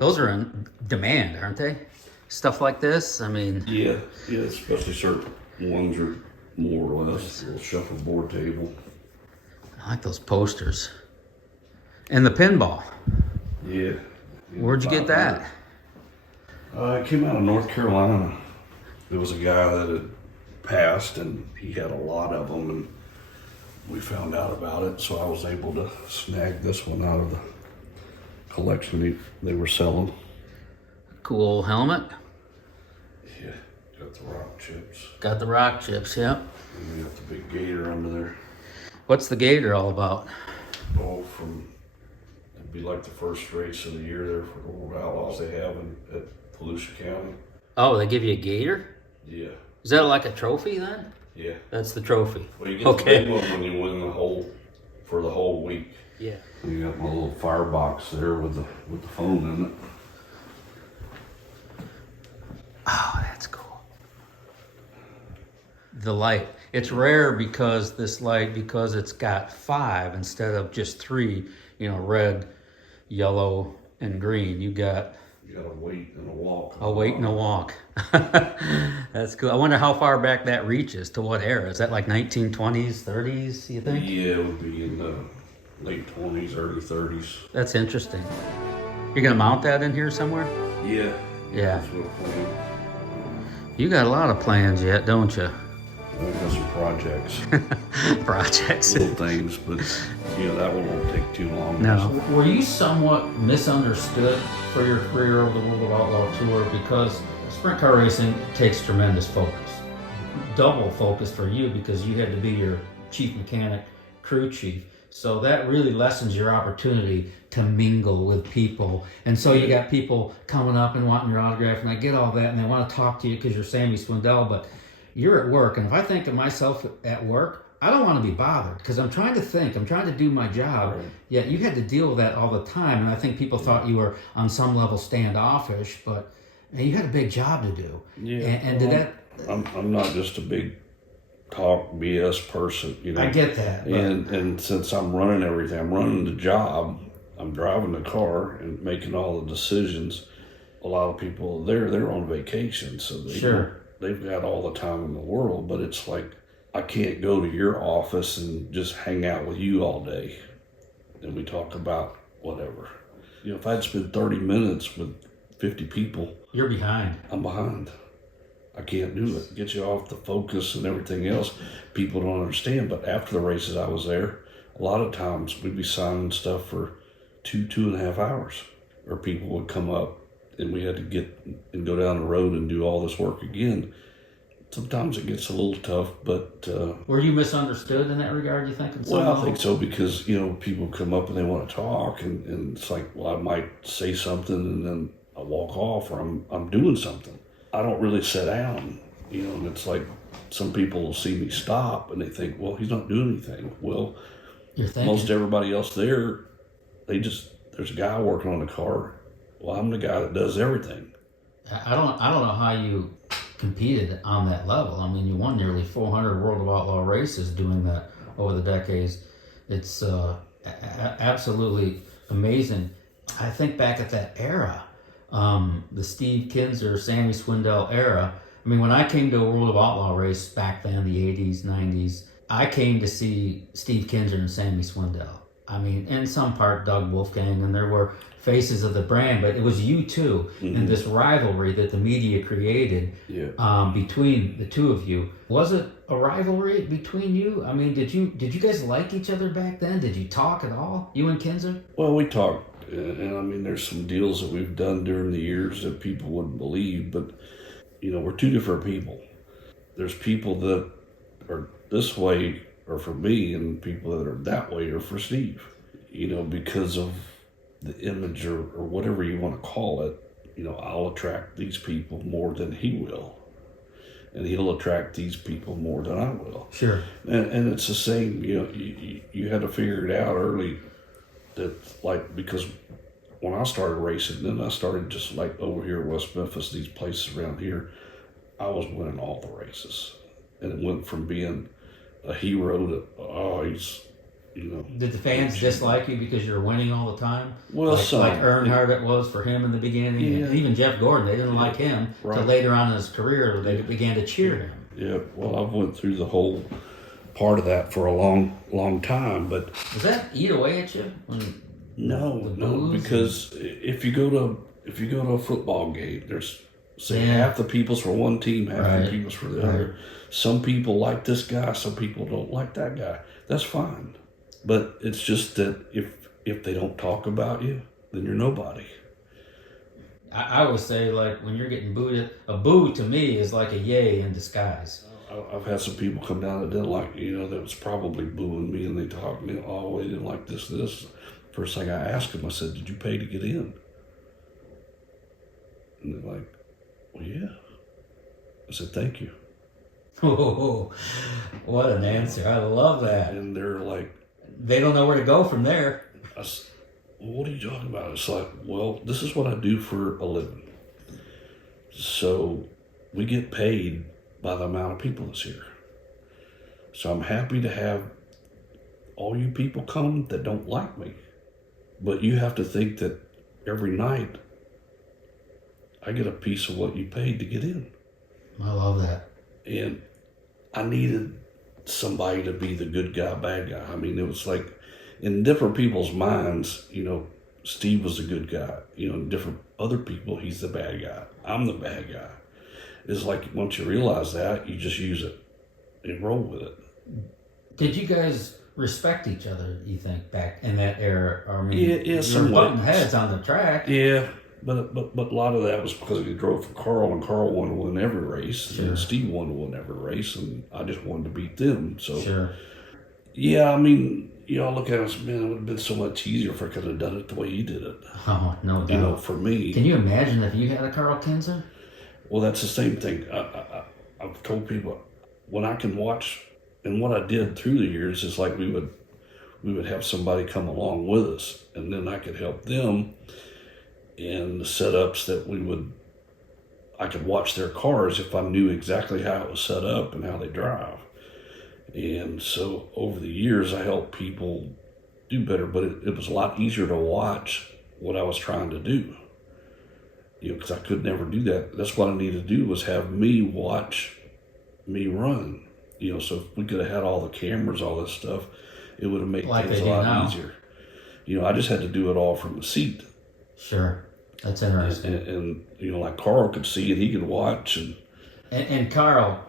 Those are in demand, aren't they? Stuff like this, I mean. Yeah, especially certain ones are more or less a little shuffleboard table. I like those posters. And the pinball. Yeah. Where'd you get that? It came out of North Carolina. There was a guy that had passed, and he had a lot of them, and we found out about it, so I was able to snag this one out of the collection they were selling. Cool helmet. Yeah, got the rock chips. Got the rock chips, yep. And we got the big gator under there. What's the gator all about? Oh, it'd be like the first race of the year there for the World of Outlaws they have at Volusia County. Oh, they give you a gator? Yeah. Is that like a trophy then? Yeah. That's the trophy. Well, you get the big one when you win for the whole week. Yeah. And you got my little firebox there with the phone in it. Oh, that's cool. The light. It's rare because because it's got 5 instead of just 3, red, yellow, and green. You got a wait and a walk. A wait and a walk. That's cool. I wonder how far back that reaches, to what era? Is that like 1920s, 30s, you think? Yeah, it would be in the late 20s, early 30s. That's interesting. You're going to mount that in here somewhere? Yeah. Yeah. That's what I'm planning. You got a lot of plans yet, don't you? I've got some projects. Projects. Little things, but that one won't take too long. No. Were you somewhat misunderstood for your career over the World of Outlaw Tour? Because sprint car racing takes tremendous focus. Double focus for you because you had to be your chief mechanic, crew chief. So that really lessens your opportunity to mingle with people. And so you got people coming up and wanting your autograph, and I get all that, and they want to talk to you because you're Sammy Swindell, but you're at work. And if I think of myself at work, I don't want to be bothered because I'm trying to do my job. Right. Yet you had to deal with that all the time. And I think people thought you were on some level standoffish, but you had a big job to do. Yeah. And did that... I'm not just a big talk BS person, I get that. And since I'm running everything, I'm running the job, I'm driving the car and making all the decisions. A lot of people, they're on vacation, so they've got all the time in the world, but it's like, I can't go to your office and just hang out with you all day and we talk about whatever. If I'd spend 30 minutes with 50 people, you're behind. I'm behind. I can't do it. Get you off the focus and everything else. People don't understand, but after the races I was there, a lot of times we'd be signing stuff for 2.5 hours, or people would come up and we had to get and go down the road and do all this work again. Sometimes it gets a little tough, but... Were you misunderstood in that regard, you think? Well, I think so, because, people come up and they want to talk, and it's like, well, I might say something and then I walk off, or I'm doing something. I don't really sit down, and it's like some people will see me stop and they think, well, he's not doing anything. Well, most everybody else there, there's a guy working on the car. Well, I'm the guy that does everything. I don't know how you competed on that level. I mean, you won nearly 400 World of Outlaw races doing that over the decades. It's absolutely amazing. I think back at that era, the Steve Kinser, Sammy Swindell era. I mean, when I came to a World of Outlaw race back then, the 80s, 90s, I came to see Steve Kinser and Sammy Swindell. I mean, in some part, Doug Wolfgang, and there were faces of the brand, but it was you two, and this rivalry that the media created between the two of you. Was it a rivalry between you? I mean, did you guys like each other back then? Did you talk at all, you and Kinser? Well, we talked, and I mean, there's some deals that we've done during the years that people wouldn't believe, but we're two different people. There's people that are this way are for me, and people that are that way are for Steve. Because of the image or whatever you want to call it, I'll attract these people more than he will. And he'll attract these people more than I will. Sure. And it's the same, you had to figure it out early that, because when I started racing, then I started just like over here in West Memphis, these places around here, I was winning all the races. And it went from being a hero to, he's Did the fans dislike you because you're winning all the time? Well, like Earnhardt it was for him in the beginning, and even Jeff Gordon. They didn't like him till later on in his career. They began to cheer him. Yeah, well, I've went through the whole part of that for a long time, but does that eat away at you? No, because if you go to a football game, there's half the people's for one team, half the people's for the other. Some people like this guy, some people don't like that guy. That's fine, but it's just that if they don't talk about you, then you're nobody. I always say, like, when you're getting booed, a boo to me is like a yay in disguise. I've had some people come down that didn't like, that was probably booing me, and they talked to me, oh, they didn't like this. First thing I asked them, I said, did you pay to get in? And they're like, well, yeah. I said, thank you. Oh, what an answer. I love that. And they're like, they don't know where to go from there. I said, well, what are you talking about? It's like, well, this is what I do for a living. So we get paid by the amount of people that's here. So I'm happy to have all you people come that don't like me. But you have to think that every night I get a piece of what you paid to get in. I love that. And I needed somebody to be the good guy, bad guy. I mean, it was like in different people's minds, Steve was the good guy. In different other people, he's the bad guy. I'm the bad guy. It's like once you realize that, you just use it and roll with it. Did you guys respect each other, you think, back in that era? I mean, yeah, you were butting heads on the track. Yeah, but a lot of that was because we drove for Carl, and Carl wanted to win every race, and Steve wanted to win every race, and I just wanted to beat them. So, yeah, I mean, I look at it as, man, it would have been so much easier if I could have done it the way he did it. Oh, no doubt. For me. Can you imagine if you had a Carl Kinser? Well, that's the same thing. I've told people when I can watch, and what I did through the years is like we would have somebody come along with us, and then I could help them in the setups that I could watch their cars if I knew exactly how it was set up and how they drive. And so over the years, I helped people do better, but it was a lot easier to watch what I was trying to do. Because I could never do that. That's what I needed to do, was have me watch me run. So if we could have had all the cameras, all this stuff, it would have made things a lot easier. I just had to do it all from the seat. Sure. That's interesting. And like Carl could see it, he could watch. And Carl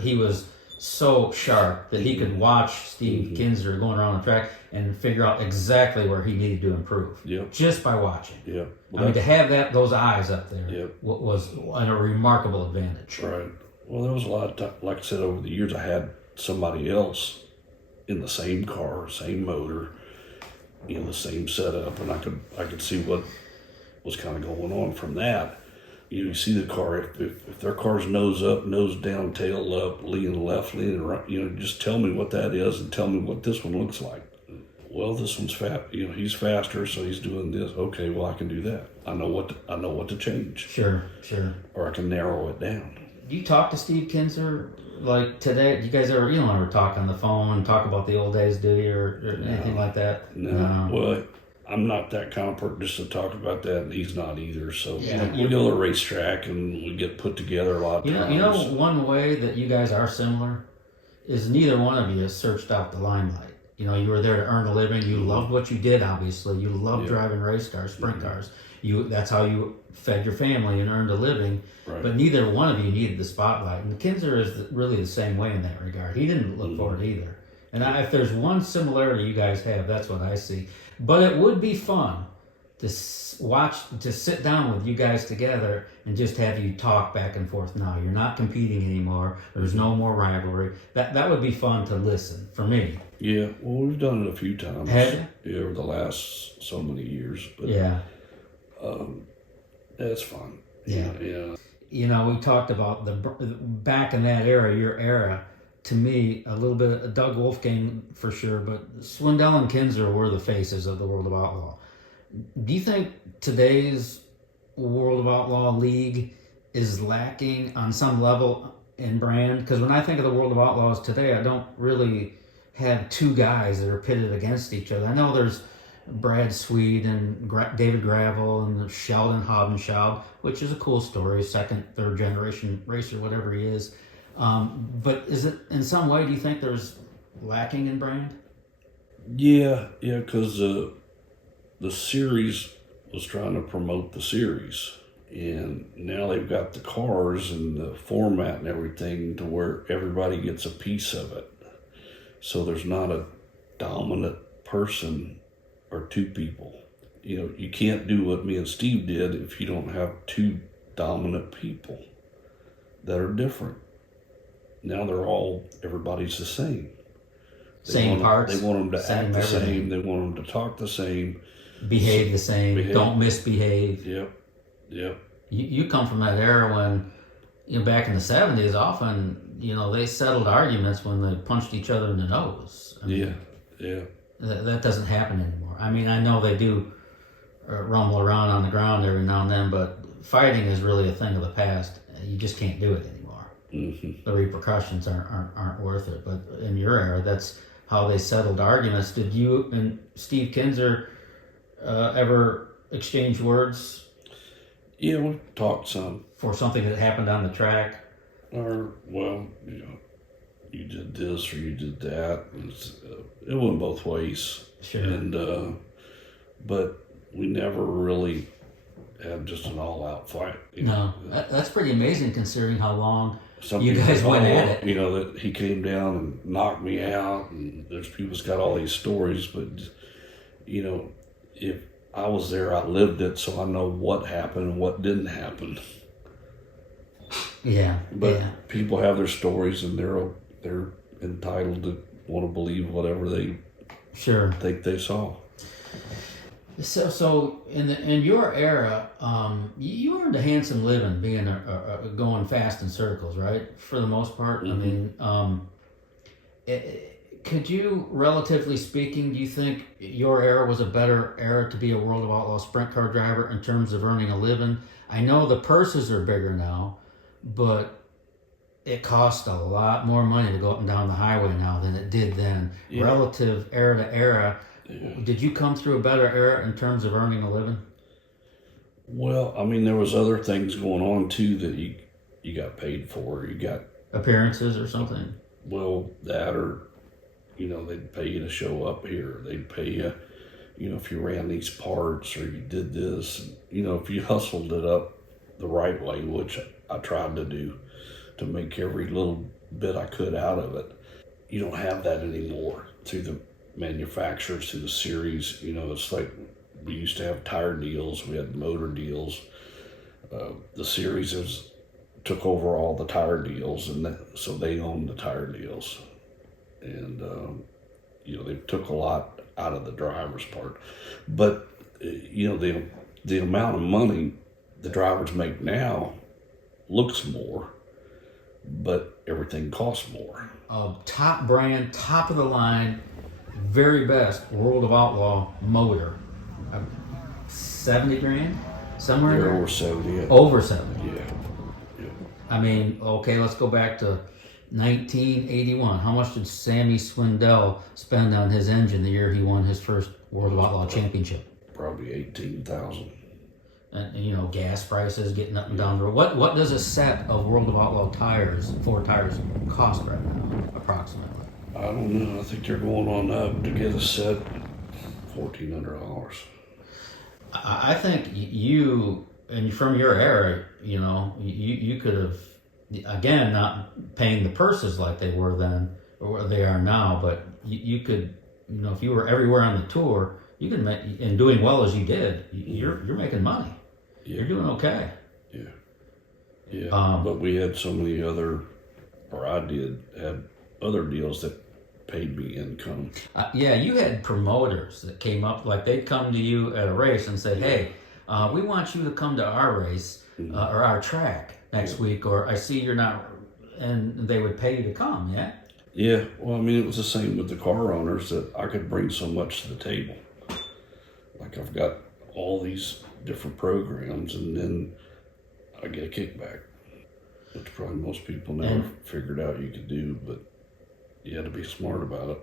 he was so sharp that he could watch Steve Kinser going around the track and figure out exactly where he needed to improve. Yep. Just by watching. Yeah. Well, I mean, to have those eyes up there was a remarkable advantage. Right. Well, there was a lot of time, like I said, over the years, I had somebody else in the same car, same motor, the same setup, and I could see what was kind of going on from that. You see the car, if their car's nose up, nose down, tail up, leaning left, leaning right, just tell me what that is and tell me what this one looks like. Well, this one's fat. He's faster, so he's doing this. Okay, well, I can do that. I know what to change. Sure. Or I can narrow it down. Do you talk to Steve Kinser like today? Do you guys ever talk on the phone and talk about the old days, do you, or anything like that? No. Well, I'm not that kind of person just to talk about that, and he's not either. So we go to the racetrack and we get put together a lot of times. One way that you guys are similar is neither one of you has searched out the limelight. You were there to earn a living. You loved what you did, obviously. You loved driving race cars, sprint cars. That's how you fed your family and earned a living. Right. But neither one of you needed the spotlight. And Kinser is really the same way in that regard. He didn't look for it either. And if there's one similarity you guys have, that's what I see. But it would be fun to sit down with you guys together and just have you talk back and forth now. You're not competing anymore. There's no more rivalry. That would be fun to listen, for me. Yeah, well, we've done it a few times. Have you? Yeah, over the last so many years. But, it's fun. Yeah. We talked about back in that era, your era. To me, a little bit of Doug Wolfgang for sure, but Swindell and Kinser were the faces of the World of Outlaw. Do you think today's World of Outlaw league is lacking on some level in brand? Because when I think of the World of Outlaws today, I don't really have two guys that are pitted against each other. I know there's Brad Sweet and David Gravel and Sheldon Haubenschild, which is a cool story, second, third generation racer, whatever he is. But is it, in some way, do you think there's lacking in brand? Yeah, because the series was trying to promote the series. And now they've got the cars and the format and everything to where everybody gets a piece of it. So there's not a dominant person or two people. You know, you can't do what me and Steve did if you don't have two dominant people that are different. Now everybody's the same. Same parts. They want them to act the everything. same. They want them to talk the same. Behave the same. Don't misbehave. Yep. You come from that era when, back in the 70s, often, they settled arguments when they punched each other in the nose. I mean, Yeah. That doesn't happen anymore. I mean, I know they do rumble around on the ground every now and then, but fighting is really a thing of the past. You just can't do it anymore. Mm-hmm. The repercussions aren't worth it. But in your era, that's how they settled arguments. Did you and Steve Kinser ever exchange words? Yeah, we talked some. For something that happened on the track? Or, well, you did this or you did that. It went both ways. Sure. And, but we never really had just an all-out fight. No, that's pretty amazing considering how long Some you people guys go, went at it. That he came down and knocked me out, and there's people's got all these stories, but, if I was there, I lived it, so I know what happened and what didn't happen. Yeah, But people have their stories, and they're entitled to want to believe whatever they think they saw. So in your era, you earned a handsome living being going fast in circles, right? For the most part. Mm-hmm. I mean, could you, relatively speaking, do you think your era was a better era to be a World of Outlaw sprint car driver in terms of earning a living? I know the purses are bigger now, but it costs a lot more money to go up and down the highway now than it did then. Yeah. Relative era to era, did you come through a better era in terms of earning a living? Well, I mean, there was other things going on too that you got paid for. You got appearances or something. Well, that or they'd pay you to show up here. They'd pay you, if you ran these parts or you did this. If you hustled it up the right way, which I tried to do, to make every little bit I could out of it. You don't have that anymore through the manufacturers, through the series. It's like we used to have tire deals, we had motor deals. The series took over all the tire deals, and so they owned the tire deals. And, they took a lot out of the driver's part. But, the amount of money the drivers make now looks more, but everything costs more. Top brand, top of the line, very best World of Outlaw motor. 70 grand? Somewhere They're there? over 70. Yeah. Over 70. Yeah. I mean, okay, let's go back to 1981. How much did Sammy Swindell spend on his engine the year he won his first World of Outlaw championship? Probably $18,000. And gas prices getting up and down the road. What does a set of World of Outlaw tires, 4 tires, cost right now, approximately? I don't know. I think they're going on up to get a set $1,400. I think you, and from your era, you could have, again, not paying the purses like they were then or they are now, but you could, if you were everywhere on the tour, you can make, and doing well as you did, you're making money. Yeah. You're doing okay. Yeah. But we had so many other, or I had other deals that paid me income. You had promoters that came up, like they'd come to you at a race and say, hey, we want you to come to our race or our track next week, or I see you're not, and they would pay you to come, yeah? Yeah, well, I mean, it was the same with the car owners, that I could bring so much to the table. Like, I've got all these different programs, and then I get a kickback, which probably most people never figured out you could do, but you had to be smart about it.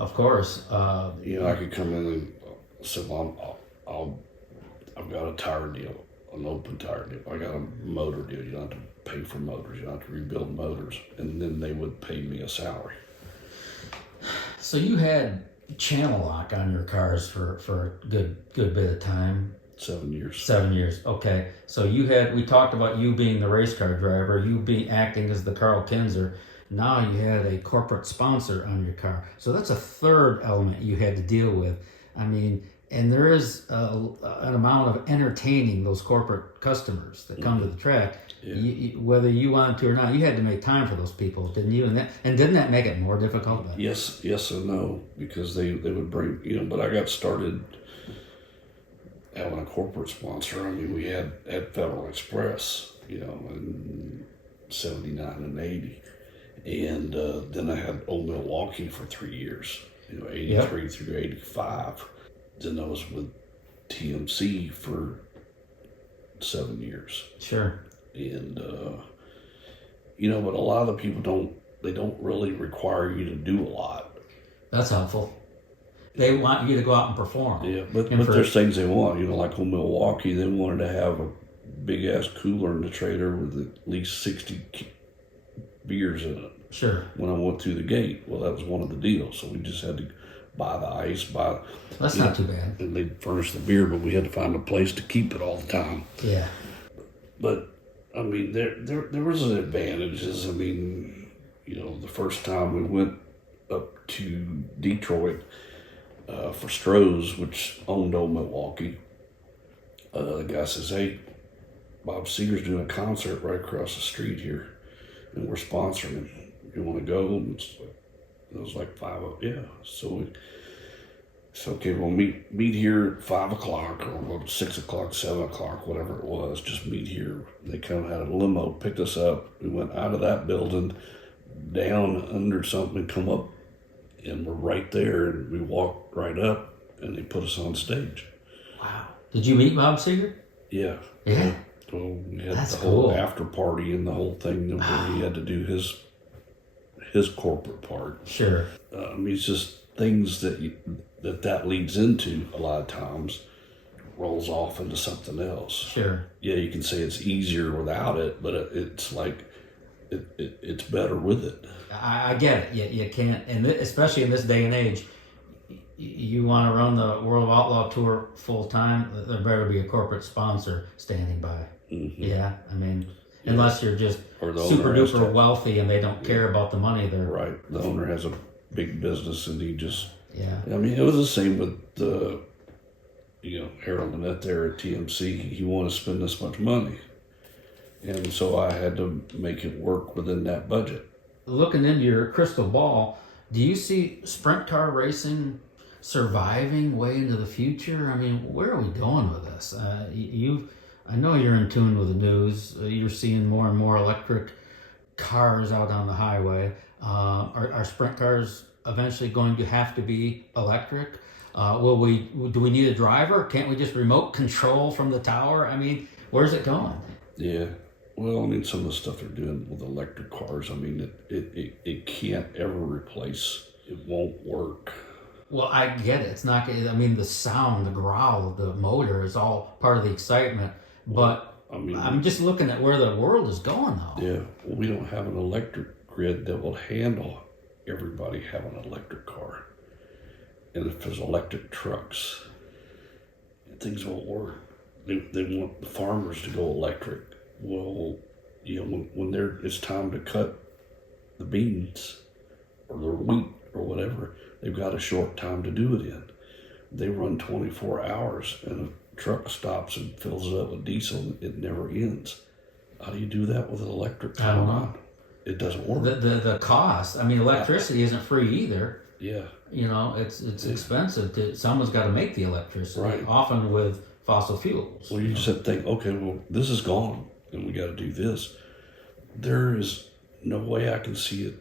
Of course. I could come in and say, well, I've got a tire deal, an open tire deal. I got a motor deal. You don't have to pay for motors. You don't have to rebuild motors. And then they would pay me a salary. So you had channel lock on your cars for a good bit of time. 7 years. 7 years. Okay. So we talked about you being the race car driver, you acting as the Carl Kinser. Now you had a corporate sponsor on your car. So that's a third element you had to deal with. I mean, and there is an amount of entertaining those corporate customers that come to the track. Yeah. Whether you wanted to or not, you had to make time for those people, didn't you? And didn't that make it more difficult? Yes and no, because they would bring, but I got started having a corporate sponsor. I mean, we had Federal Express, in 79 and 80. And then I had Old Milwaukee for 3 years, 83 through 85. Then I was with TMC for 7 years. Sure. And, but a lot of the people don't really require you to do a lot. That's helpful. They want you to go out and perform. Yeah, but there's things they want. Like Old Milwaukee, they wanted to have a big-ass cooler in the trailer with at least 60 beers in it. Sure. When I went through the gate, well, that was one of the deals. So we just had to buy the ice, That's not too bad. And they'd furnish the beer, but we had to find a place to keep it all the time. Yeah. But I mean, there was an advantages. I mean, the first time we went up to Detroit for Stroh's, which owned Old Milwaukee, the guy says, "Hey, Bob Seger's doing a concert right across the street here, and we're sponsoring him. You want to go?" And it was like 5 o'clock. Yeah. So okay, we'll meet here at 5 o'clock or 6 o'clock, 7 o'clock, whatever it was. Just meet here. They kind of had a limo, picked us up. We went out of that building, down under something, come up, and we're right there. And we walked right up, and they put us on stage. Wow. Did you meet Bob Seger? Yeah. Yeah. Well, we had That's the whole cool. after party and the whole thing where he had to do his corporate part. Sure. I mean, it's just things that leads into a lot of times rolls off into something else. Sure. Yeah, you can say it's easier without it, but it's like it's better with it. I get it. You can't, and especially in this day and age, you want to run the World of Outlaw tour full time, there better be a corporate sponsor standing by. Mm-hmm. Yeah, I mean, unless you're just Or the super owner has duper to- wealthy and they don't care about the money. They're Right. The owner has a big business and he just, yeah. I mean, it was the same with Harold Annette there at TMC. He wanted to spend this much money. And so I had to make it work within that budget. Looking into your crystal ball, do you see sprint car racing surviving way into the future? I mean, where are we going with this? I know you're in tune with the news. You're seeing more and more electric cars out on the highway. Are sprint cars eventually going to have to be electric? Do we need a driver? Can't we just remote control from the tower? I mean, where's it going? Yeah. Well, I mean, some of the stuff they're doing with electric cars, I mean, it can't ever replace. It won't work. Well, I get it. It's not. I mean, the sound, the growl of the motor is all part of the excitement. But I mean, I'm just looking at where the world is going, though. Yeah. Well, we don't have an electric grid that will handle everybody having an electric car. And if there's electric trucks, things won't work. They want the farmers to go electric. Well, when it's time to cut the beans or the wheat or whatever, they've got a short time to do it in. They run 24 hours and a truck stops and fills it up with diesel. It never ends. How do you do that with an electric car? I don't know. It doesn't work. The cost. I mean, electricity isn't free either. Yeah. It's expensive. Someone's got to make the electricity. Right. Often with fossil fuels. Well, you just have to think, okay, well, this is gone, and we got to do this. There is no way I can see it.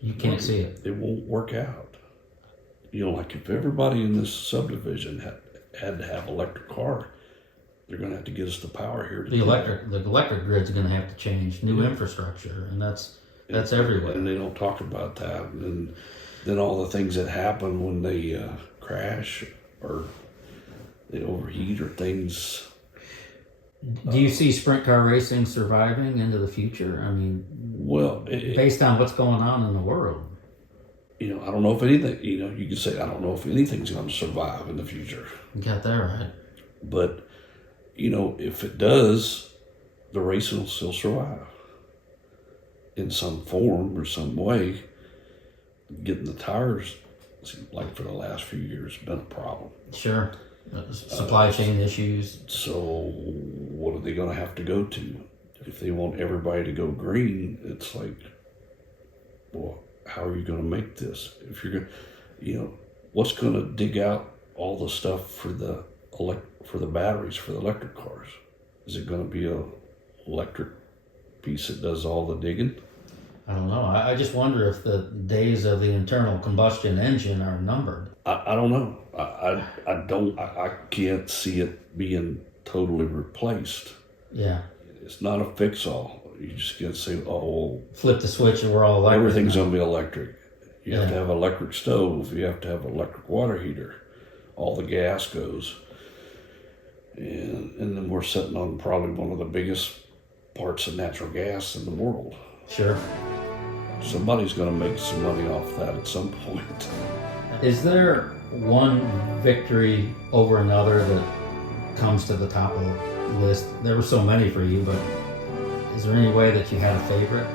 You can't see it. It won't work out. Like if everybody in this subdivision had to have electric car, they're going to have to get us the power here. The electric grid's going to have to change. New infrastructure, and that's everywhere. And they don't talk about that. And then all the things that happen when they crash or they overheat or things. Do you see sprint car racing surviving into the future? I mean, Well, based on what's going on in the world. I don't know if anything, you could say, I don't know if anything's going to survive in the future. You got that right. But, if it does, the racing will still survive in some form or some way. Getting the tires, seems like for the last few years, has been a problem. Sure. Supply chain issues. So what are they going to have to go to? If they want everybody to go green, it's like, well, how are you going to make this? If you're going to, what's going to dig out all the stuff for the batteries for the electric cars? Is it going to be a electric piece that does all the digging? I don't know. I just wonder if the days of the internal combustion engine are numbered. I don't know. I can't see it being totally replaced. Yeah. It's not a fix-all. You just can't say, oh, flip the switch and we're all electric. Everything's going to be electric. You have to have an electric stove. You have to have an electric water heater. All the gas goes. And then we're sitting on probably one of the biggest parts of natural gas in the world. Sure. Somebody's going to make some money off that at some point. Is there one victory over another that comes to the top of the list? There were so many for you, but is there any way that you had a favorite?